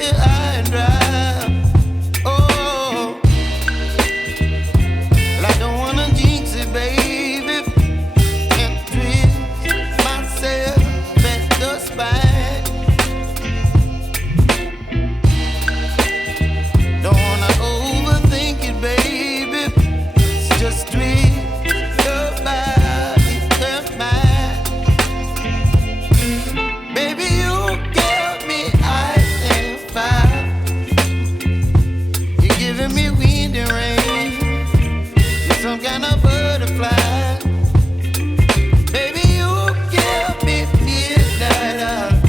here high and dry. Oh, well, I don't wanna jinx it, baby, and twist myself at the spine. Don't wanna overthink it, baby. It's just twist your body and mine. Baby, you give me ice and fire. You're giving me wind and rain. You're some kind of butterfly. Baby, you give me midnight.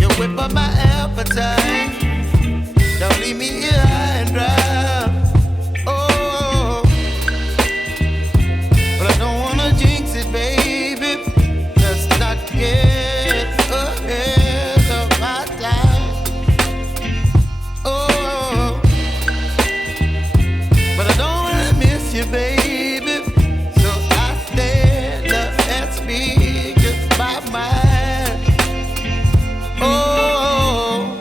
You whip up my appetite. Don't leave me here high and dry. Oh, but I don't wanna jinx it, baby. Let's not get ahead of my time. Oh, but I don't wanna miss you, baby. So I stand up and speak just my mind. Oh.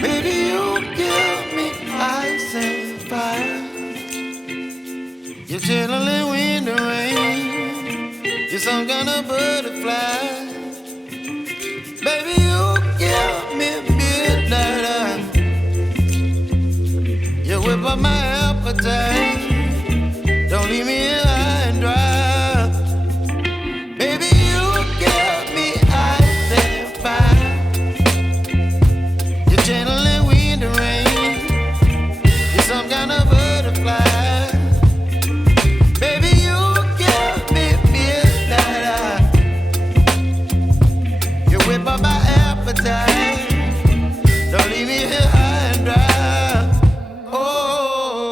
Baby, you give me ice and fire. You're chilling wind and rain. You're some kind of butterfly. Baby, you give me midnight. You whip up my appetite. Don't leave me here high and dry. Baby, you give me ice and fire. You're channeling wind and rain. You're some kind of butterfly. Baby, you give me midnight. You whip up my appetite. Don't leave me here high and dry. Oh.